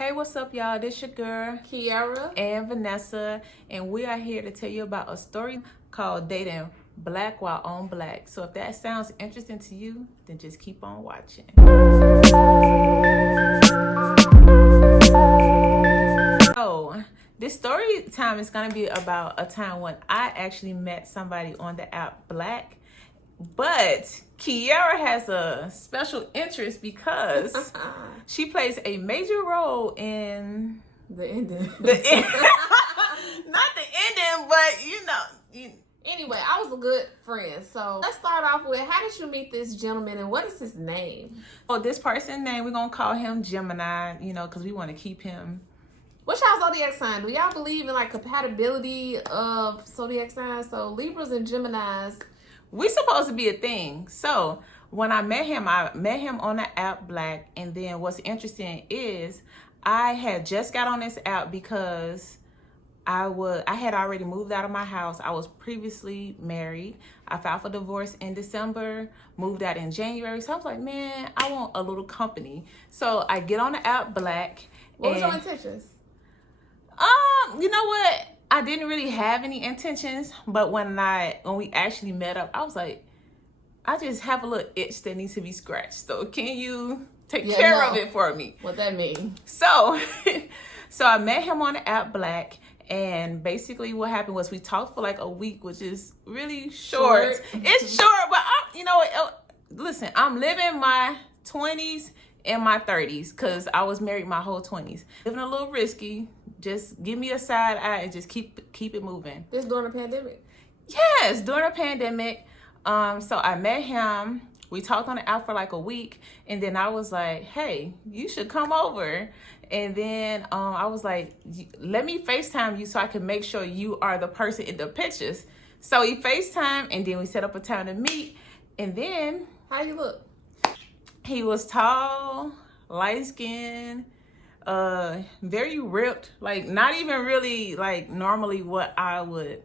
Hey, what's up, y'all? This your girl, Kiara and Vanessa, and we are here to tell you about a story called Dating Black While on Black. So if that sounds interesting to you, then just keep on watching. So this story time is going to be about a time when I actually met somebody on the app Black. But Kiara has a special interest because she plays a major role in the ending. not the ending, but Anyway, I was a good friend. So let's start off with, how did you meet this gentleman and what is his name? Well, this person's name, we're going to call him Gemini, because we want to keep him. What's y'all zodiac sign? Do y'all believe in like compatibility of zodiac signs? So Libras and Geminis. We supposed to be a thing. So when I met him on the app Black. And then what's interesting is I had just got on this app because I had already moved out of my house. I was previously married. I filed for divorce in December, moved out in January. So I was like, man, I want a little company. So I get on the app Black. What was your intentions? You know what? I didn't really have any intentions, but when we actually met up, I was like, I just have a little itch that needs to be scratched. So can you take care of it for me? What that mean? So I met him on the app Black, and basically what happened was we talked for like a week, which is really short. It's short, but listen, I'm living my 20s and my 30s because I was married my whole 20s. Living a little risky. Just give me a side eye and just keep it moving. This during the pandemic? Yes, during the pandemic. So I met him. We talked on the app for like a week, and then I was like, hey, you should come over. And then I was like, let me FaceTime you so I can make sure you are the person in the pictures. So he FaceTime, and then we set up a time to meet. And then... How you look? He was tall, light-skinned, very ripped, like not even really like normally what I would.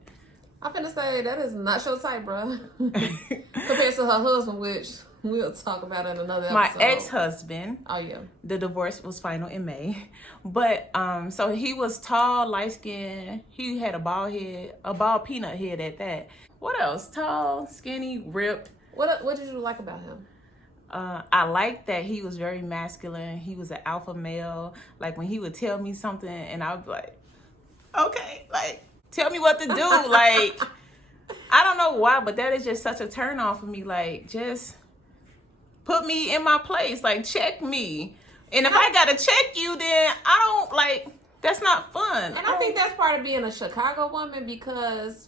I'm finna say that is not your type, bro. Compared to her husband, which we'll talk about in another episode. My ex-husband. Oh yeah. The divorce was final in May, but so he was tall, light-skinned. He had a bald peanut head at that. What else? Tall, skinny, ripped. What did you like about him? I liked that he was very masculine. He was an alpha male. Like when he would tell me something and I would be like, okay, like tell me what to do. Like, I don't know why, but that is just such a turn on for me. Like, just put me in my place. Like, check me. And if I gotta check you, then I don't like, that's not fun. And I think that's part of being a Chicago woman, because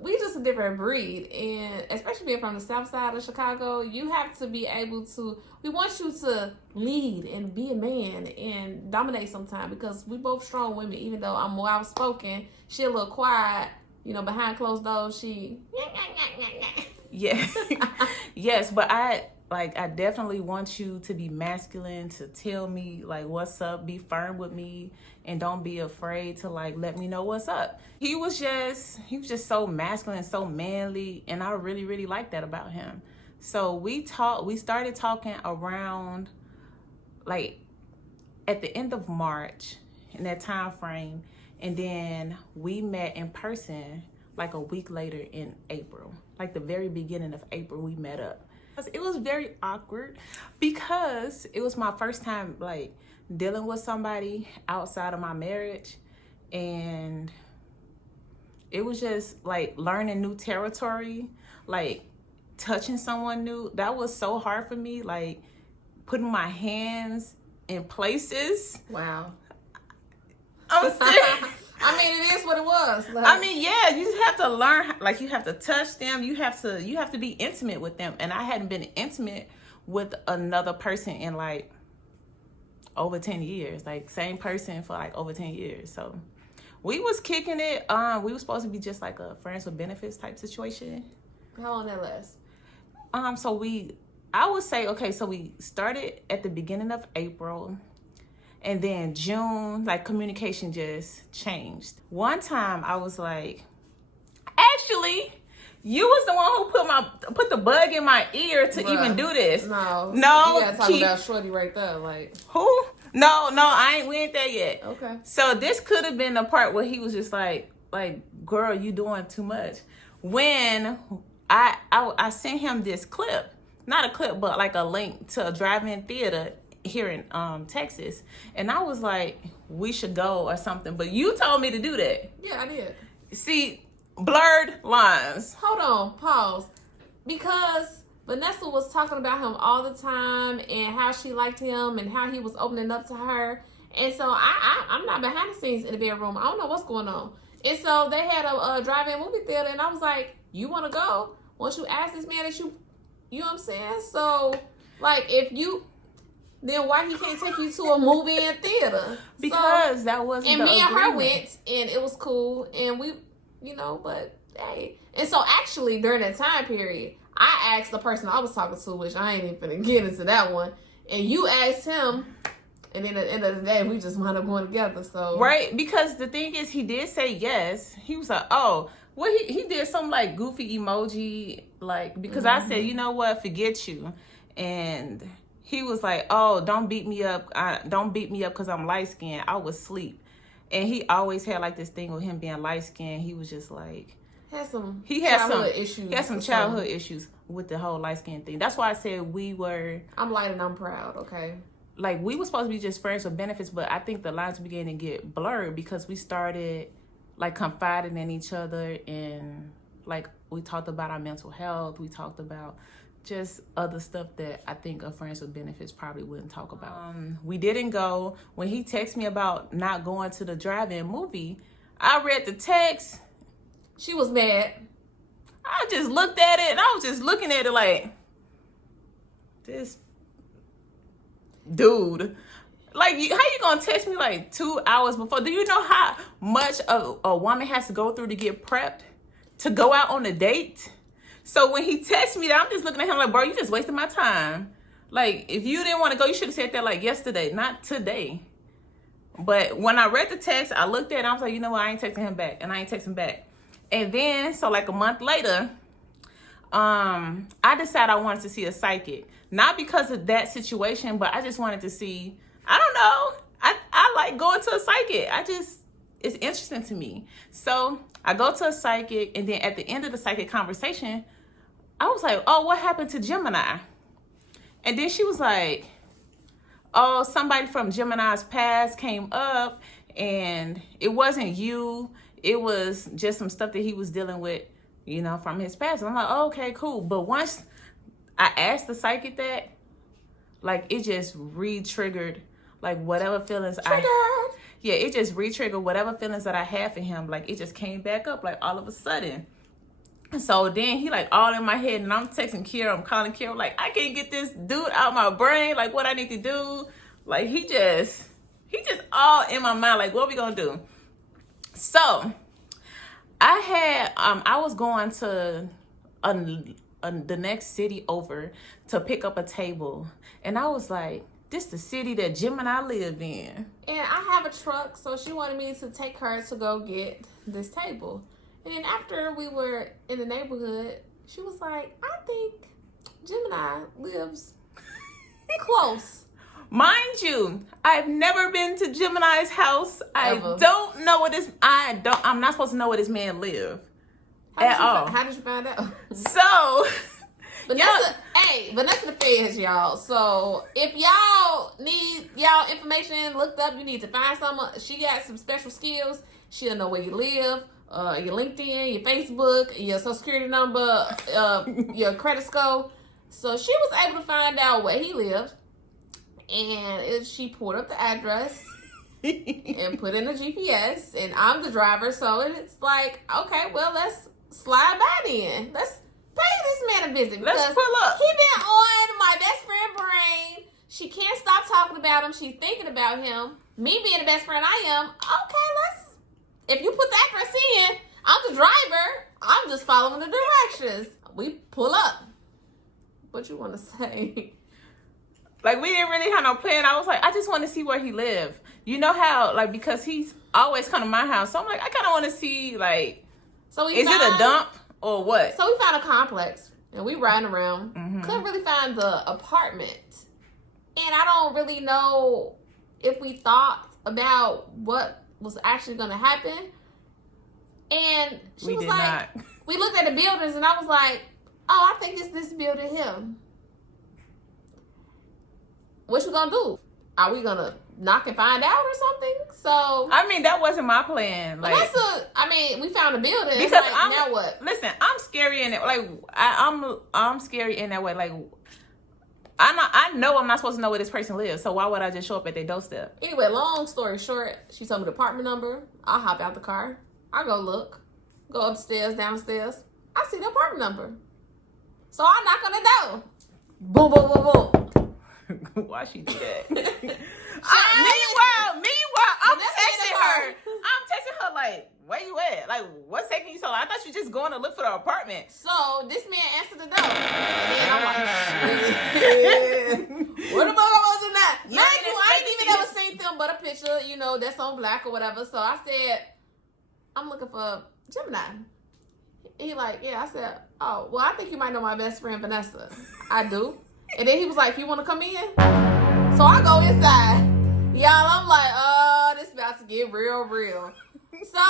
we just a different breed, and especially being from the south side of Chicago, you have to be able to, we want you to lead and be a man and dominate sometimes, because we both strong women. Even though I'm more outspoken, she a little quiet, behind closed doors, she yeah. Yes, but I definitely want you to be masculine, to tell me like what's up, be firm with me, and don't be afraid to like let me know what's up. He was just so masculine, so manly, and I really, really liked that about him. So we started talking around like at the end of March, in that time frame, and then we met in person like a week later in April. Like the very beginning of April, we met up. It was very awkward because it was my first time like dealing with somebody outside of my marriage, and it was just like learning new territory, like touching someone new. That was so hard for me, like putting my hands in places. Wow. I'm serious. I mean, it is what it was. Like, I mean, yeah, you just have to learn, like you have to touch them. You have to be intimate with them. And I hadn't been intimate with another person in like over 10 years, like same person for like over 10 years. So we was kicking it. We were supposed to be just like a friends with benefits type situation. how long that last? I would say, okay, so we started at the beginning of April. And then June, like communication just changed. One time I was like, actually, you was the one who put the bug in my ear to even do this. No. No. You gotta talk about Shorty right there. Like, who? No, we ain't there yet. Okay. So this could have been the part where he was just like, girl, you doing too much. When I sent him this clip, not a clip, but like a link to a drive-in theater here in Texas, and I was like, we should go or something. But you told me to do that. Yeah, I did. See, blurred lines. Hold on, pause. Because Vanessa was talking about him all the time and how she liked him and how he was opening up to her. And so I'm not behind the scenes in the bedroom. I don't know what's going on. And so they had a drive-in movie theater, and I was like, you want to go? Once you ask this man that you know what I'm saying? So, like, then why he can't take you to a movie and theater? Because that wasn't the me and agreement. her went, and it was cool, and we, but hey. And so actually, during that time period, I asked the person I was talking to, which I ain't even finna get into that one, and you asked him, and then at the end of the day, we just wound up going together. So right, because the thing is, he did say yes. He was like, oh, well, he did some like goofy emoji, like, because I said, you know what, forget you, and he was like, oh, don't beat me up. Don't beat me up because I'm light skinned. I was asleep, and he always had like this thing with him being light skinned. He was just like. He had some childhood issues with the whole light skin thing. That's why I said I'm light and I'm proud, okay? Like, we were supposed to be just friends with benefits, but I think the lines began to get blurred because we started, like, confiding in each other, and, like, we talked about our mental health. We talked about just other stuff that I think a friends with benefits probably wouldn't talk about. We didn't go. When he texted me about not going to the drive-in movie, I read the text. She was mad. I just looked at it, and I was just looking at it like, this dude. Like, how you gonna text me like 2 hours before? Do you know how much a woman has to go through to get prepped to go out on a date? So when he texted me that, I'm just looking at him like, bro, you just wasted my time. Like, if you didn't want to go, you should have said that like yesterday, not today. But when I read the text, I looked at it, and I was like, you know what, I ain't texting him back, and I ain't texting back. And then, so like a month later, I decided I wanted to see a psychic. Not because of that situation, but I just wanted to see, I don't know, I like going to a psychic. It's interesting to me. So I go to a psychic, and then at the end of the psychic conversation, I was like, oh, what happened to Gemini? And then she was like, oh, somebody from Gemini's past came up, and it wasn't you. It was just some stuff that he was dealing with, from his past. And I'm like, oh, okay, cool. But once I asked the psychic that, like, it just re-triggered, like, whatever feelings it just re-triggered whatever feelings that I had for him. Like, it just came back up, like, all of a sudden. So then he, like, all in my head, and I'm texting Kiara, I'm calling Kiara, like, I can't get this dude out my brain, like, what I need to do. Like, he just all in my mind, like, what we gonna do? So I was going to the next city over to pick up a table, and I was like, this the city that Gemini live in. And I have a truck, so she wanted me to take her to go get this table. And then after we were in the neighborhood, she was like, I think Gemini lives close. Mind you, I've never been to Gemini's house. Ever. I don't know I'm not supposed to know where this man live at all. How did you find out? So, Vanessa the Feds, y'all. So if y'all need y'all information looked up, you need to find someone. She got some special skills. She'll know where you live, your LinkedIn, your Facebook, your social security number, your credit score. So she was able to find out where he lived. And she pulled up the address and put in the GPS, and I'm the driver, so it's like, okay, well, let's slide by then. Let's pay this man a visit. Let's pull up. He been on my best friend brain. She can't stop talking about him. She's thinking about him. Me being the best friend I am, okay, if you put the address in, I'm the driver. I'm just following the directions. We pull up. What you want to say? Like, we didn't really have no plan. I was like, I just want to see where he lived. You know how, like, because he's always come to my house. So I'm like, I kind of want to see, like, is it a dump or what? So we found a complex, and we riding around. Mm-hmm. Couldn't really find the apartment. And I don't really know if we thought about what was actually going to happen. And she was like, we looked at the buildings, and I was like, oh, I think it's this building here. What you gonna do? Are we gonna knock and find out or something? So I mean, that wasn't my plan. Like, we found a building. Because like, now what? Listen, I'm scary in it. Like, I'm scary in that way. Like, I know I'm not supposed to know where this person lives. So why would I just show up at their doorstep? Anyway, long story short, she told me the apartment number. I hop out the car. I go look. Go upstairs, downstairs. I see the apartment number. So I knock on the door. Boom, boom, boom, boom. Why she do that? Meanwhile, I'm texting her. I'm texting her like, where you at? Like, what's taking you so long? I thought you just going to look for the apartment. So this man answered the door. And then I'm like, what the fuck am I supposed to do now? Mind you, I ain't even ever seen them but a picture, you know, that's on black or whatever. So I said, I'm looking for Gemini. He like, yeah. I said, oh, well, I think you might know my best friend, Vanessa. I do. And then he was like, you want to come in? So I go inside. Y'all, I'm like, oh, this about to get real. So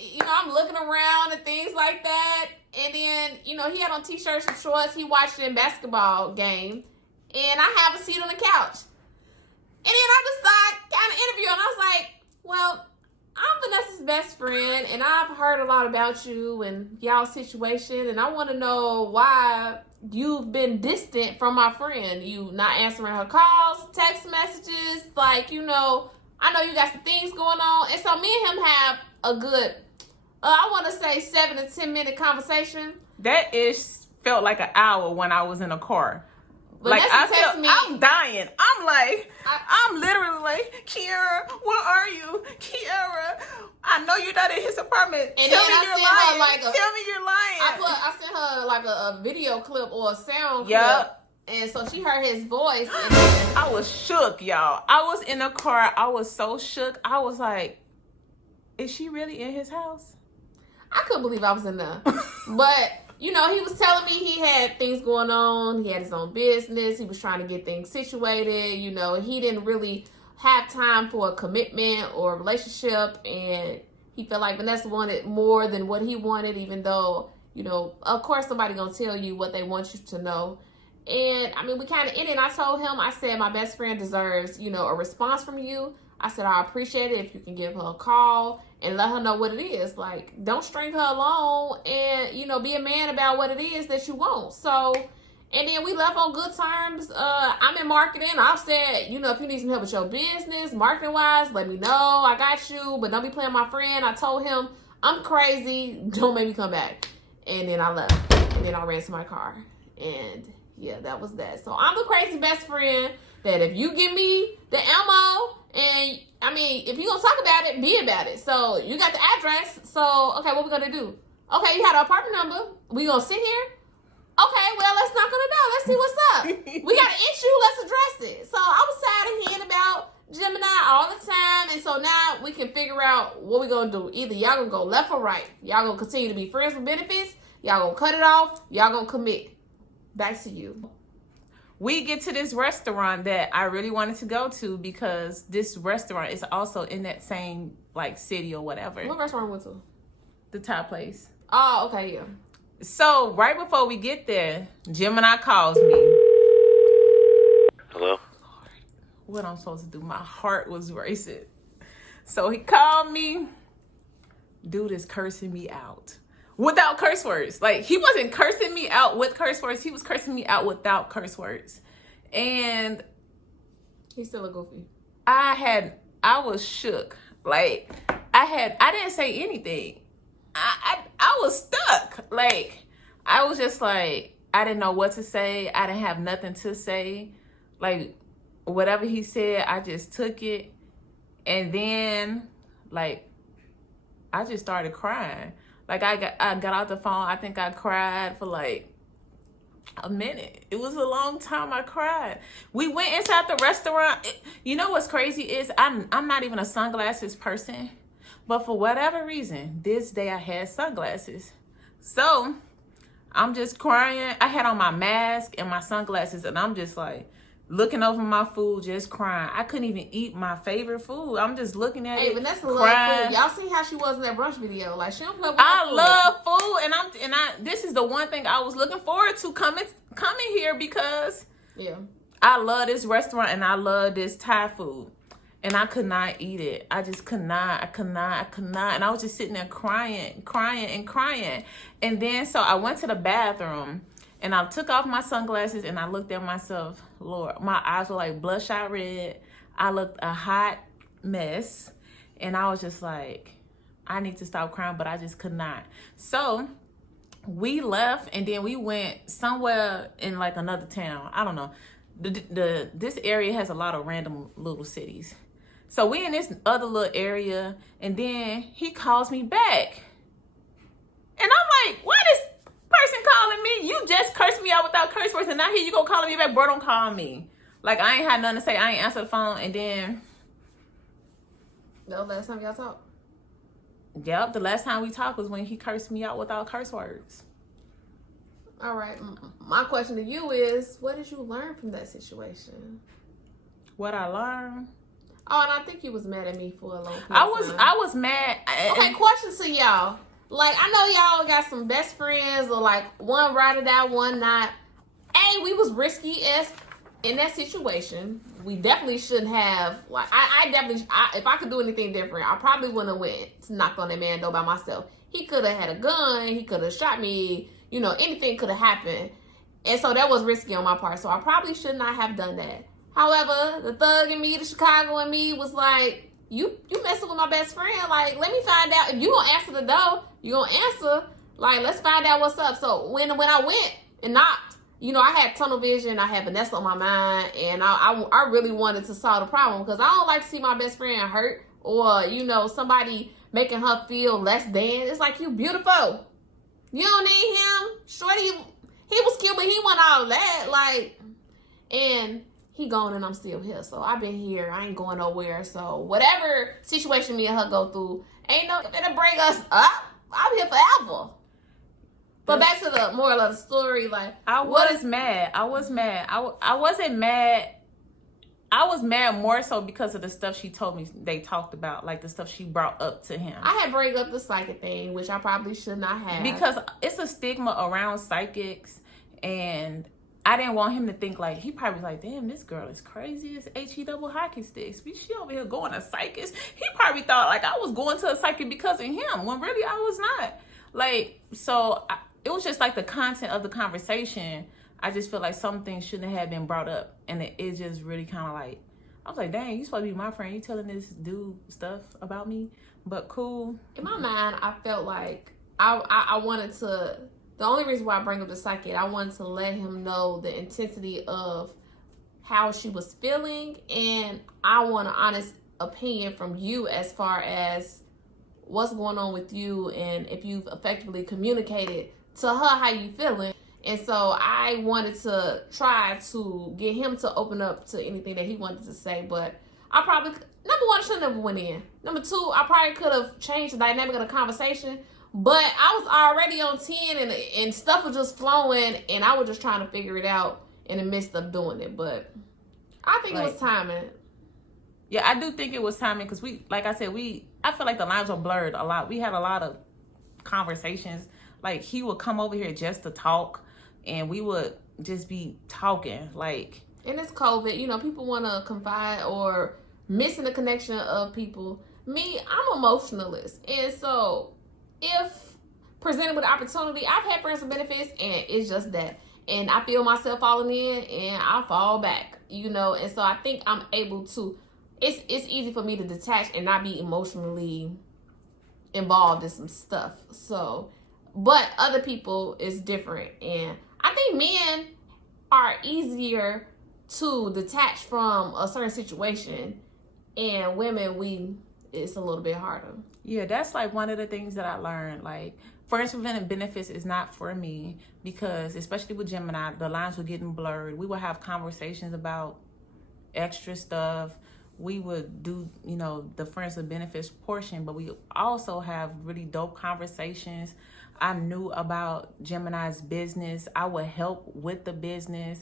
he, I'm looking around and things like that. And then, he had on t-shirts and shorts. He watched a basketball game. And I have a seat on the couch. And then I just started kind of interviewing. And I was like, well, I'm Vanessa's best friend, and I've heard a lot about you and y'all's situation, and I want to know why you've been distant from my friend. You not answering her calls, text messages, I know you got some things going on. And so me and him have a good, I want to say 7 to 10 minute conversation. That felt like an hour when I was in a car. I'm dying. I'm literally like, Kiara, where are you? Kiara, I know you're not in his apartment. And Tell me you're lying. Tell me you're lying. I sent her like a video clip or a sound clip. Yep. And so she heard his voice. And I was shook, y'all. I was in a car. I was so shook. I was like, is she really in his house? I couldn't believe I was in there. But... he was telling me he had things going on. He had his own business. He was trying to get things situated. He didn't really have time for a commitment or a relationship. And he felt like Vanessa wanted more than what he wanted, even though, of course somebody going to tell you what they want you to know. And, we kind of ended. And I told him, I said, my best friend deserves, a response from you. I said, I appreciate it if you can give her a call and let her know what it is. Like, don't string her along and, be a man about what it is that you want. So, and then we left on good terms. I'm in marketing. I said, if you need some help with your business, marketing-wise, let me know. I got you, but don't be playing my friend. I told him, I'm crazy. Don't make me come back. And then I left. And then I ran to my car. And, yeah, that was that. So, I'm the crazy best friend that if you give me the ammo, and, if you're going to talk about it, be about it. So, you got the address. So, okay, what we going to do? Okay, you had an apartment number. We going to sit here? Okay, well, let's knock on the door. Let's see what's up. We got an issue. Let's address it. So, I was tired of hearing about Gemini all the time. And so, now we can figure out what we going to do. Either y'all going to go left or right. Y'all going to continue to be friends with benefits. Y'all going to cut it off. Y'all going to commit. Back to you. We get to this restaurant that I really wanted to go to because this restaurant is also in that same city or whatever. What restaurant we went to? The Thai place. Oh, okay, yeah. So right before we get there, Gemini calls me. Hello? What I'm supposed to do? My heart was racing. So he called me. Dude is cursing me out. Without curse words. He wasn't cursing me out with curse words. He was cursing me out without curse words. And he's still a goofy. I was shook. I didn't say anything. I was stuck. I was just I didn't know what to say. I didn't have nothing to say. Whatever he said, I just took it. And then, I just started crying. I got out the phone. I think I cried for a minute. It was a long time I cried. We went inside the restaurant. You know what's crazy is I'm not even a sunglasses person. But for whatever reason, this day I had sunglasses. So I'm just crying. I had on my mask and my sunglasses. And I'm just looking over my food, just crying. I couldn't even eat my favorite food. I'm just looking at it. Hey, Vanessa crying. love food. Y'all see how she was in that brunch video? Like, she don't play with I food. love food, and I this is the one thing I was looking forward to coming here, because I love this restaurant and I love this Thai food. And I could not eat it. I just could not. I could not. And I was just sitting there crying. And then so I went to the bathroom and I took off my sunglasses and I looked at myself. Lord, my eyes were like bloodshot red. I looked a hot mess. And I was just like, I need to stop crying, but I just could not. So we left and then we went somewhere in like another town. I don't know. This area has a lot of random little cities. So we in this other little area, and then he calls me back. And I'm like, why this person calling me? You just cursed me out without curse words, and now here you go calling me back. Bro, don't call me. Like, I ain't had nothing to say. I ain't answer the phone, and then... No, last time y'all talked? Yep, the last time we talked was when he cursed me out without curse words. All right. My question to you is, what did you learn from that situation? What I learned? Oh, and I think you was mad at me for a long time. I was mad. Okay, question to y'all. Like, I know y'all got some best friends, or like one ride it out, one not. Hey, we was risky as in that situation. We definitely shouldn't have. Like, I definitely, if I could do anything different, I probably wouldn't have went to knock on that man door by myself. He could have had a gun. He could have shot me. You know, anything could have happened. And so that was risky on my part. So I probably should not have done that. However, the thug in me, the Chicago in me was like, you messing with my best friend. Like, let me find out. If you gonna answer the door, you gonna answer. Like, let's find out what's up. So when I went and knocked, you know, I had tunnel vision. I had Vanessa on my mind. And I really wanted to solve the problem, because I don't like to see my best friend hurt, or, you know, somebody making her feel less than. It's like, you beautiful. You don't need him. Shorty, he was cute, but he want all that. Like, and he gone and I'm still here. So I've been here. I ain't going nowhere. So whatever situation me and her go through, ain't no gonna bring us up. I'm here forever. But back to the moral of the story, like, I was mad. I wasn't mad. I was mad more so because of the stuff she told me they talked about, like the stuff she brought up to him. I had bring up the psychic thing, which I probably should not have. Because it's a stigma around psychics, and I didn't want him to think like, he probably was like, damn, this girl is crazy. It's HE double hockey sticks. She over here going to psychics. He probably thought like I was going to a psychic because of him, when really I was not. Like, so it was just like the content of the conversation. I just feel like some things shouldn't have been brought up. And it just really kind of like, I was like, dang, you supposed to be my friend. You telling this dude stuff about me? But cool. In my mind, I felt like I wanted to, the only reason why I bring up the psychic, I wanted to let him know the intensity of how she was feeling. And I want an honest opinion from you as far as what's going on with you, and if you've effectively communicated to her how you feeling. And so I wanted to try to get him to open up to anything that he wanted to say. But I probably, number one, shouldn't have went in. Number two, I probably could have changed the dynamic of the conversation. But I was already on 10 and stuff was just flowing. And I was just trying to figure it out in the midst of doing it. But I think it was timing. Yeah, I do think it was timing, because we, like I said, I feel like the lines were blurred a lot. We had a lot of conversations. Like, he would come over here just to talk, and we would just be talking, like. And it's COVID, you know, people want to confide or missing the connection of people. Me, I'm emotionalist. And so if presented with the opportunity, I've had friends with benefits, and it's just that. And I feel myself falling in, and I fall back, you know. And so I think I'm able to, it's easy for me to detach and not be emotionally involved in some stuff. So, but other people is different. And I think men are easier to detach from a certain situation, and women, it's a little bit harder. Yeah, that's like one of the things that I learned. Like, friends with benefits is not for me, because especially with Gemini, the lines were getting blurred. We would have conversations about extra stuff. We would do, you know, the friends with benefits portion, but we also have really dope conversations. I knew about Gemini's business. I would help with the business.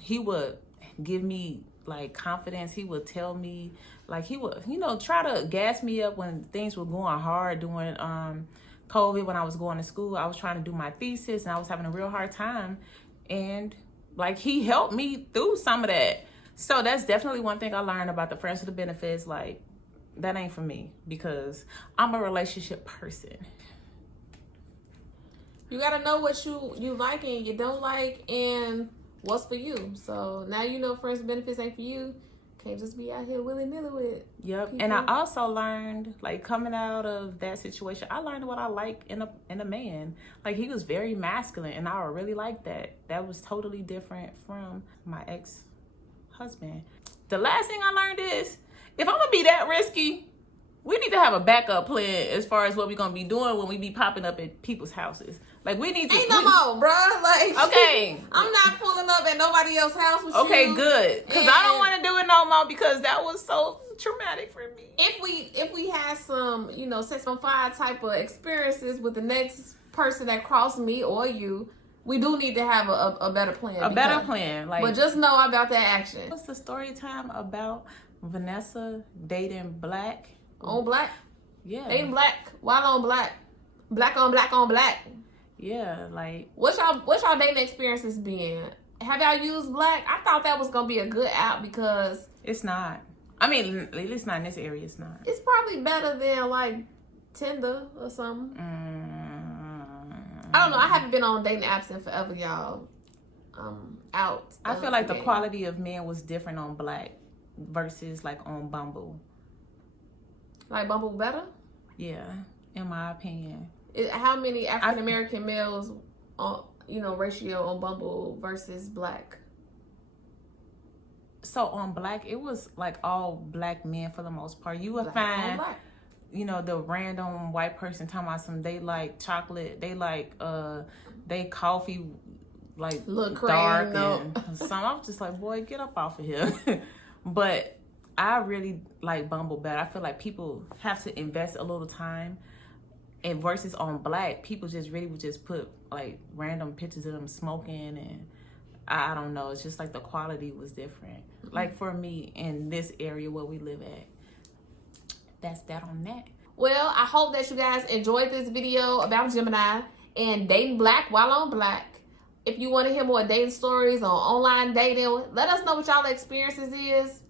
He would give me like confidence. He would tell me, like, he would, you know, try to gas me up when things were going hard during COVID. When I was going to school, I was trying to do my thesis and I was having a real hard time, and like, he helped me through some of that. So that's definitely one thing I learned about the friends with the benefits. Like, that ain't for me, because I'm a relationship person. You gotta know what you like and you don't like, and what's for you. So now you know friends with benefits ain't for you. Can't just be out here willy-nilly with it. Yep. And I also learned, like, coming out of that situation, I learned what I like in a man. Like, he was very masculine, and I really liked that. That was totally different from my ex-husband. The last thing I learned is, if I'm gonna be that risky, we need to have a backup plan as far as what we're gonna be doing when we be popping up at people's houses. Like, we need to. Ain't no more, bruh. Like, okay, I'm not pulling up at nobody else's house with you. Okay, good. Because I don't want to do it no more, because that was so traumatic for me. If we had some, you know, set on fire type of experiences with the next person that crossed me or you, we do need to have a better plan. A better plan. Like, but just know about that action. What's the story time about Vanessa dating black? On black? Yeah. Dating black while on black. Black on black on black. Yeah, like, what's y'all dating experiences been? Have y'all used black? I thought that was gonna be a good app, because it's not. I mean, at least not in this area. It's not. It's probably better than like Tinder or something. I don't know. I haven't been on dating apps in forever, y'all. Out. I feel like the quality of men was different on black versus like on Bumble. Like Bumble better? Yeah, in my opinion. How many African American males, ratio on Bumble versus black? So on black, it was like all black men for the most part. You would find, you know, the random white person talking about some, they like chocolate, they like they coffee like dark and some. I was just like, boy, get up off of here. But I really like Bumble better. I feel like people have to invest a little time. And versus on black, people just really would just put like random pictures of them smoking, and I don't know. It's just like the quality was different. Mm-hmm. Like for me in this area where we live at, that's that on that. Well, I hope that you guys enjoyed this video about Gemini and dating black while on black. If you want to hear more dating stories on online dating, let us know what y'all experiences is.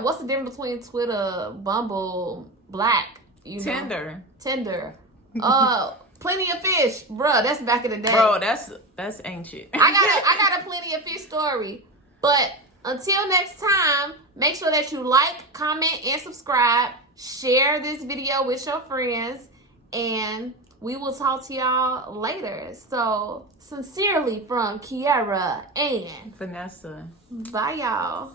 What's the difference between Twitter, Bumble, Black, Tinder? Plenty of Fish, bruh. That's back in the day. Bro, that's ancient. I got a Plenty of Fish story. But until next time, make sure that you like, comment, and subscribe. Share this video with your friends, and we will talk to y'all later. So, sincerely from Kiara and Vanessa. Bye, y'all.